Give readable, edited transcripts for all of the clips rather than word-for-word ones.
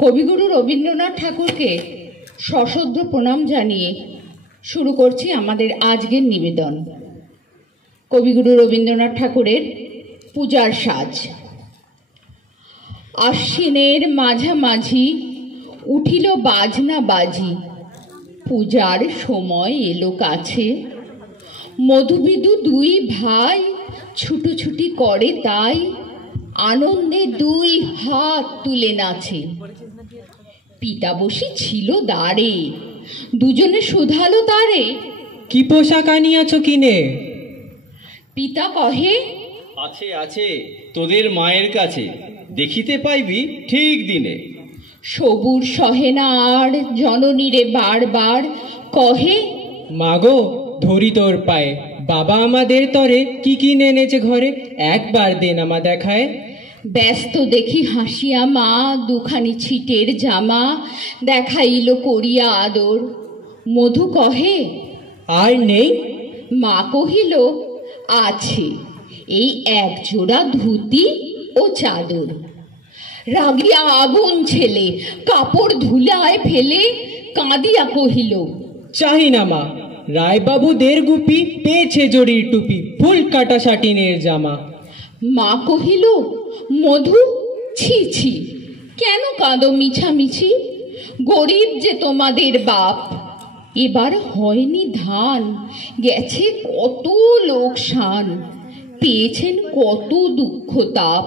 কবিগুরু রবীন্দ্রনাথ ঠাকুরকে সশ্রদ্ধ প্রণাম জানিয়ে শুরু করছি আমাদের আজকের নিবেদন। কবিগুরু রবীন্দ্রনাথ ঠাকুরের পূজার সাজ। আশ্বিনের মাঝামাঝি উঠিল বাজনা বাজি, পূজার সময় এলো কাছে। মধুবিদু দুই ভাই ছুটোছুটি করে তাই, আনন্দে দুই হাত তুলে নাচে। পিতা বসি ছিল দাঁড়ে, দুজনে শোধালো তারে, কি পোশাক আনিয়াছ কিনে? পিতা কহে, আছে আছে তোদের মায়ের কাছে, দেখিতে পাইবি ঠিক দিনে। সবুর সহে না আর জননীরে বারবার কহে, মাগো ধরি তোর পায়ে, বাবা আমাদের তরে কি কিনে এনেছে ঘরে, একবার দে নামা দেখায়। ব্যস্ত দেখি হাসিয়া মা দুখানি ছিটের জামা দেখাইল করিয়া আদর। মধু কহে, আর নেই? মা কহিল, আছে, এই এক জোড়া ধুতি ও চাদর। রাগিয়া আগুন ছেলে কাপড় ধুলায় ফেলে কাঁদিয়া কহিল, চাহি না মা, রায়বাবু দের গুপি পেয়েছে জরির টুপি, ফুল কাটা শাটিনের জামা। মা কহিল, মধু ছি ছি, কেন কাঁদো মিছামিছি? গরিব যে তোমাদের বাপ, এবার হয়নি ধান, গেছে কত লোকসান, পেয়েছেন কত দুঃখ তাপ।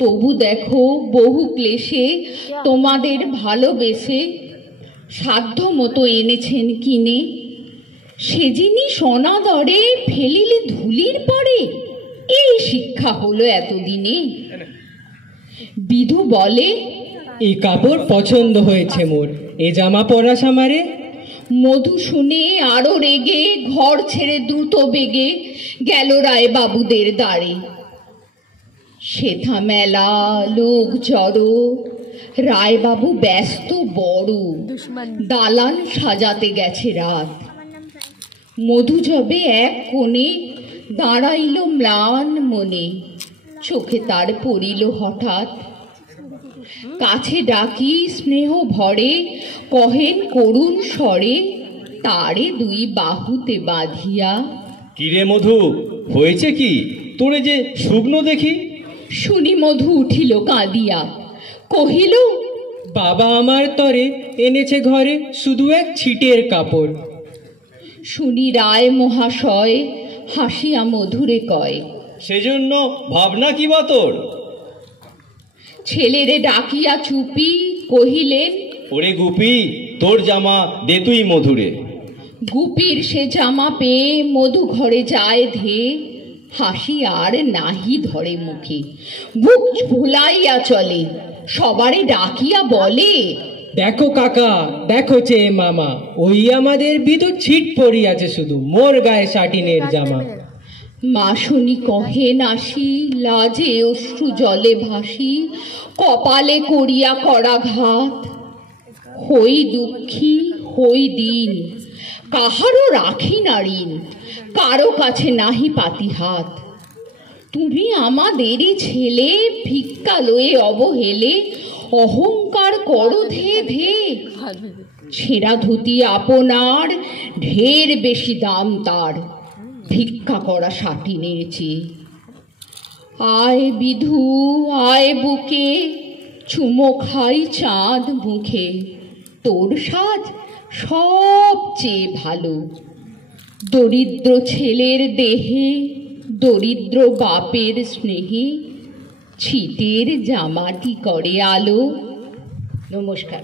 তবু দেখো বহু ক্লেশে তোমাদের ভালোবেসে সাধ্য মতো এনেছেন কিনে। সে জিনিস অনাদরে ফেলিলে ধুলির পরে, এই শিক্ষা হলো এতদিনে। বিধু বলে, এই কাপড় পছন্দ হয়েছে মোর, এ জামা পরাস আমারে। মধু শুনে আরো রেগে ঘর ছেড়ে দ্রুত বেগে গেল রায়বাবুদের দ্বারে। সেথা মেলা লোক জড়ো, রায়বাবু ব্যস্ত বড়, দালান সাজাতে গেছে রাত। মধু যবে এক কোণে দাঁড়াইল ম্লান মনে, চোখে তার পড়িল হঠাৎ। কাছে ডাকি স্নেহ ভরে কহেন করুণ স্বরে, তারে দুই বাহুতে বাঁধিয়া। কিরে মধু, হয়েছে কি তোরে যে শুকনো দেখি? শুনি মধু উঠিল কাঁদিয়া, কহিল, বাবা আমার তরে এনেছে ঘরে শুধু এক ছিটের কাপড়। শুনি রায় মহাশয় হাসিয়া মধুরে কয়, সেজন্য ভাবনা কি বা তোর? ছেলেরে ডাকিয়া চুপি কহিলেন, ওরে গুপি, তোর জামা দে তুই মধুরে। গুপির সে জামা পেয়ে মধু ঘরে যায় ধে, হাসি আর নাহি ধরে মুখে, বুক ভুলাইয়া চলে, সবারে ডাকিয়া বলে, দেখো কাকা, দেখো চেয়ে মামা, ওই আমাদের ভিতর ছিট পড়িয়াছে শুধু, মোর গায়ে শাটিনের জামা। মা শুনি কহে নাসি, লাজে অশ্রু জলে ভাসি, কপালে করিয়া করাঘাত। হই দুঃখী হই দিন, কাহারও রাখি না ঋণ, কারো কাছে নাহি পাতি হাত। তুমি আমাদেরই ছেলে, ভিক্ষা লয়ে অবহেলে অহংকার করো ধে ধে। ছেঁড়া ধুতি আপনার, ঢের বেশি দাম তার, ভিক্ষা করা শাটিনের চেয়ে। আয় বিধু আয় বুকে, চুমো খাই চাঁদ মুখে, তোর সাজ সবচেয়ে ভালো। দরিদ্র ছেলের দেহে, দরিদ্র বাপের স্নেহে, ছিটের জামাটি করে আলো। নমস্কার।